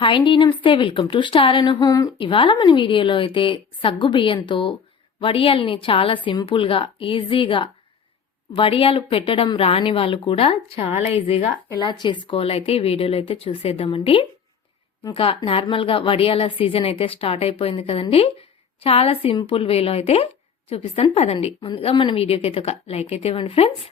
Hi అండి, నమస్తే. Welcome to star and home. ఇవాళ మన వీడియోలో అయితే సగ్గు బియ్యంతో వడియాల్ని చాలా సింపుల్గా ఈజీగా వడియాలు పెట్టడం రాని వాళ్ళు కూడా చాలా ఈజీగా ఎలా చేసుకోవాలో అయితే ఈ వీడియోలో అయితే చూసేద్దామండి. ఇంకా నార్మల్గా వడియాల సీజన్ అయితే స్టార్ట్ అయిపోయింది కదండి. చాలా సింపుల్ వేలో అయితే చూపిస్తాను పదండి. ముందుగా మన వీడియోకి అయితే ఒక లైక్ అయితే ఇవ్వండి ఫ్రెండ్స్.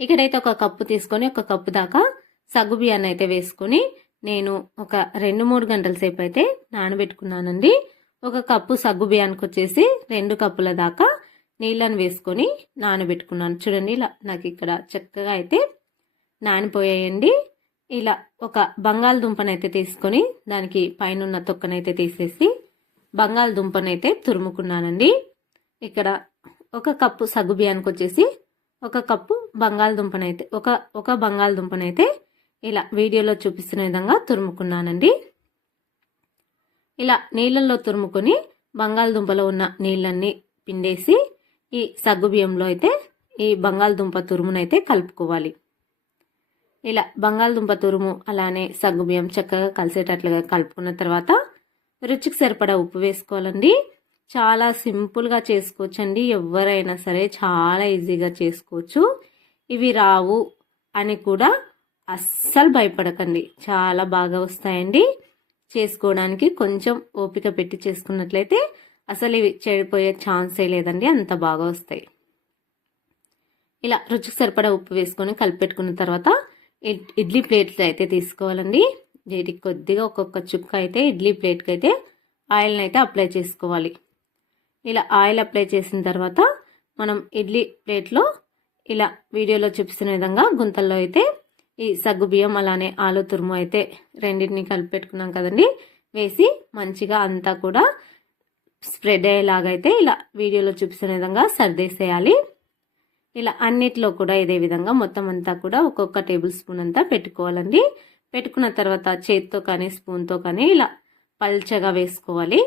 ఇక్కడైతే ఒక కప్పు తీసుకొని ఒక కప్పు దాకా సగ్గు బియ్యాన్ని అయితే వేసుకొని నేను ఒక 2-3 గంటల సేపు అయితే నానబెట్టుకున్నానండి. ఒక కప్పు సగ్గు బియ్యానికి వచ్చేసి 2 కప్పుల దాకా నీళ్ళని వేసుకొని నానబెట్టుకున్నాను. చూడండి, ఇలా నాకు ఇక్కడ చక్కగా అయితే నానిపోయాయండి. ఇలా ఒక బంగాళదుంపనైతే తీసుకొని దానికి పైన ఉన్న తొక్కనైతే తీసేసి బంగాళదుంపనైతే తురుముకున్నానండి. ఇక్కడ ఒక కప్పు సగ్గు బియ్యానికి వచ్చేసి ఒక కప్పు బంగాళదుంపనైతే ఒక బంగాళదుంపనైతే ఇలా వీడియోలో చూపిస్తున్న విధంగా తురుముకున్నానండి. ఇలా నీళ్ళల్లో తురుముకొని బంగాళదుంపలో ఉన్న నీళ్ళన్నీ పిండేసి ఈ సగ్గు బియ్యంలో అయితే ఈ బంగాళదుంప తురుమునైతే కలుపుకోవాలి. ఇలా బంగాళదుంప తురుము అలానే సగ్గు బియ్యం చక్కగా కలిసేటట్లుగా కలుపుకున్న తర్వాత రుచికి సరిపడా ఉప్పు వేసుకోవాలండి. చాలా సింపుల్గా చేసుకోవచ్చండి. ఎవరైనా సరే చాలా ఈజీగా చేసుకోవచ్చు. ఇవి రావు అని కూడా అస్సలు భయపడకండి, చాలా బాగా వస్తాయండి. చేసుకోవడానికి కొంచెం ఓపిక పెట్టి చేసుకున్నట్లయితే అసలు ఇవి చెడిపోయే ఛాన్సే లేదండి, అంత బాగా వస్తాయి. ఇలా రుచికి సరిపడా ఉప్పు వేసుకొని కలిపెట్టుకున్న తర్వాత ఇడ్లీ ప్లేట్లు అయితే తీసుకోవాలండి. వీటికి కొద్దిగా ఒక్కొక్క చుక్క అయితే ఇడ్లీ ప్లేట్కి అయితే ఆయిల్ని అయితే అప్లై చేసుకోవాలి. ఇలా ఆయిల్ అప్లై చేసిన తర్వాత మనం ఇడ్లీ ప్లేట్లో ఇలా వీడియోలో చూపిస్తున్న విధంగా గుంతల్లో అయితే ఈ సగ్గు బియ్యం అలానే ఆలు తురుము అయితే రెండింటిని కలిపెట్టుకున్నాం కదండి, వేసి మంచిగా అంతా కూడా స్ప్రెడ్ అయ్యేలాగైతే ఇలా వీడియోలో చూపిస్తున్న విధంగా సర్దేసేయాలి. ఇలా అన్నిట్లో కూడా ఇదే విధంగా మొత్తం అంతా కూడా ఒక్కొక్క టేబుల్ స్పూన్ అంతా పెట్టుకోవాలండి. పెట్టుకున్న తర్వాత చేతితో కానీ స్పూన్తో కానీ ఇలా పల్చగా వేసుకోవాలి.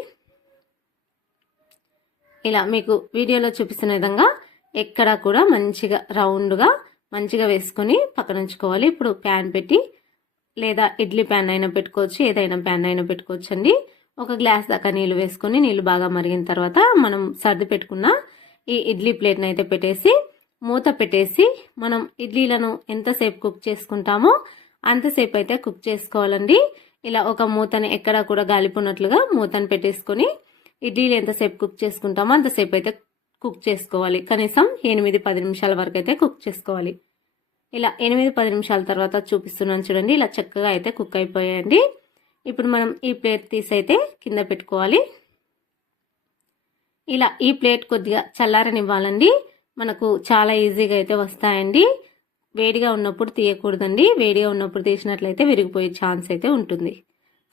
ఇలా మీకు వీడియోలో చూపిస్తున్న విధంగా ఎక్కడ కూడా మంచిగా రౌండ్గా మంచిగా వేసుకొని పక్కన ఉంచుకోవాలి. ఇప్పుడు ప్యాన్ పెట్టి లేదా ఇడ్లీ ప్యాన్ అయినా పెట్టుకోవచ్చు, ఏదైనా ప్యాన్ అయినా పెట్టుకోవచ్చు అండి. ఒక గ్లాస్ దాకా నీళ్ళు వేసుకొని నీళ్ళు బాగా మరిగిన తర్వాత మనం సర్ది పెట్టుకున్న ఈ ఇడ్లీ ప్లేట్ని అయితే పెట్టేసి మూత పెట్టేసి మనం ఇడ్లీలను ఎంతసేపు కుక్ చేసుకుంటామో అంతసేపు అయితే కుక్ చేసుకోవాలండి. ఇలా ఒక మూతని ఎక్కడ కూడా గాలిపోయినట్లుగా మూతని పెట్టేసుకొని ఇడ్లీలు ఎంతసేపు కుక్ చేసుకుంటామో అంతసేపు అయితే కుక్ చేసుకోవాలి. కనీసం 8-10 నిమిషాల వరకు అయితే కుక్ చేసుకోవాలి. ఇలా 8-10 నిమిషాల తర్వాత చూపిస్తున్నాను చూడండి, ఇలా చక్కగా అయితే కుక్ అయిపోయాయండి. ఇప్పుడు మనం ఈ ప్లేట్ తీసి అయితే కింద పెట్టుకోవాలి. ఇలా ఈ ప్లేట్ కొద్దిగా చల్లారనివ్వాలండి. మనకు చాలా ఈజీగా అయితే వస్తాయండి. వేడిగా ఉన్నప్పుడు తీయకూడదండి, వేడిగా ఉన్నప్పుడు తీసినట్లయితే విరిగిపోయే ఛాన్స్ అయితే ఉంటుంది.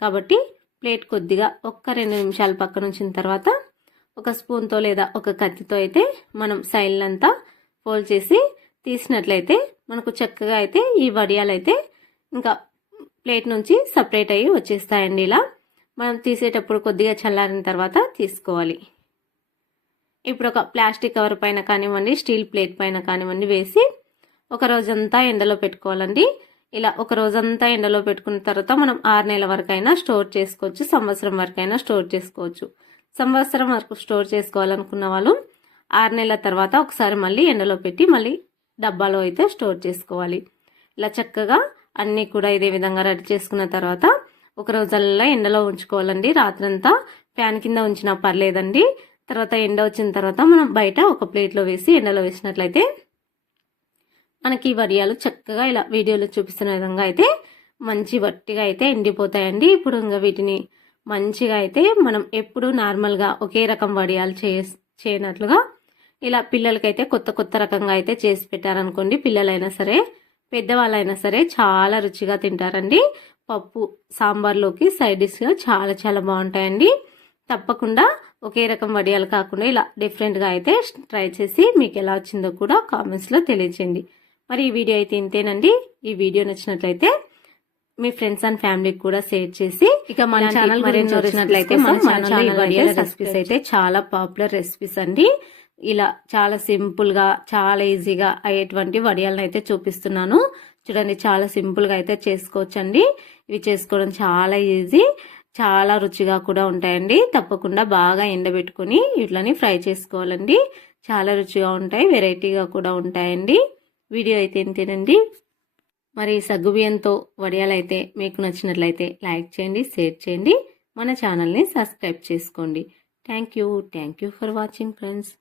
కాబట్టి ప్లేట్ కొద్దిగా 1-2 నిమిషాలు పక్కన ఉంచిన తర్వాత ఒక స్పూన్తో లేదా ఒక కత్తితో అయితే మనం సైడ్లంతా ఫోల్డ్ చేసి తీసినట్లయితే మనకు చక్కగా అయితే ఈ వడియాలు అయితే ఇంకా ప్లేట్ నుంచి సపరేట్ అయ్యి వచ్చేస్తాయండి. ఇలా మనం తీసేటప్పుడు కొద్దిగా చల్లారిన తర్వాత తీసుకోవాలి. ఇప్పుడు ఒక ప్లాస్టిక్ కవర్ పైన కానివ్వండి, స్టీల్ ప్లేట్ పైన కానివ్వండి వేసి ఒక రోజంతా ఎండలో పెట్టుకోవాలండి. ఇలా ఒక రోజంతా ఎండలో పెట్టుకున్న తర్వాత మనం 6 నెలల వరకైనా స్టోర్ చేసుకోవచ్చు, సంవత్సరం వరకైనా స్టోర్ చేసుకోవచ్చు. సంవత్సరం వరకు స్టోర్ చేసుకోవాలనుకున్న వాళ్ళు 6 నెలల తర్వాత ఒకసారి మళ్ళీ ఎండలో పెట్టి మళ్ళీ డబ్బాలో అయితే స్టోర్ చేసుకోవాలి. ఇలా చక్కగా అన్నీ కూడా ఇదే విధంగా రెడీ చేసుకున్న తర్వాత ఒక రోజల్లా ఎండలో ఉంచుకోవాలండి. రాత్రంతా ఫ్యాన్ కింద ఉంచినా పర్లేదండి. తర్వాత ఎండ వచ్చిన తర్వాత మనం బయట ఒక ప్లేట్లో వేసి ఎండలో వేసినట్లయితే మనకి వడియాలు చక్కగా ఇలా వీడియోలో చూపిస్తున్న విధంగా అయితే మంచి వట్టిగా అయితే ఎండిపోతాయండి. ఇప్పుడు ఇంకా వీటిని మంచిగా అయితే మనం ఎప్పుడు నార్మల్గా ఒకే రకం వడియాలు చేయనట్లుగా ఇలా పిల్లలకైతే కొత్త రకంగా అయితే చేసి పెట్టారనుకోండి, పిల్లలైనా సరే పెద్దవాళ్ళైనా సరే చాలా రుచిగా తింటారండి. పప్పు సాంబార్లోకి సైడ్ డిష్గా చాలా చాలా బాగుంటాయండి. తప్పకుండా ఒకే రకం వడియాలు కాకుండా ఇలా డిఫరెంట్గా అయితే ట్రై చేసి మీకు ఎలా వచ్చిందో కూడా కామెంట్స్లో తెలియచేయండి. మరి ఈ వీడియో అయితే ఇంతేనండి. ఈ వీడియో నచ్చినట్లయితే మీ ఫ్రెండ్స్ అండ్ ఫ్యామిలీకి కూడా షేర్ చేసి ఇక మన ఛానల్ మరిన్ని వచ్చినట్లయితే మన ఛానల్ వడియాల రెసిపీస్ అయితే చాలా పాపులర్ రెసిపీస్ అండి. ఇలా చాలా సింపుల్ గా చాలా ఈజీగా అయ్యేటువంటి వడియాలను అయితే చూపిస్తున్నాను. చూడండి చాలా సింపుల్గా అయితే చేసుకోవచ్చండి. ఇవి చేసుకోవడం చాలా ఈజీ, చాలా రుచిగా కూడా ఉంటాయండి. తప్పకుండా బాగా ఎండబెట్టుకొని వీటిని ఫ్రై చేసుకోవాలండి. చాలా రుచిగా ఉంటాయి, వెరైటీగా కూడా ఉంటాయండి. వీడియో అయితే ఇంతేనండి. మరి సగ్గుబియ్యంతో వడియాలు అయితే మీకు నచ్చినట్లయితే లైక్ చేయండి, షేర్ చేయండి, మన ఛానల్ని సబ్స్క్రైబ్ చేసుకోండి. Thank you for watching friends.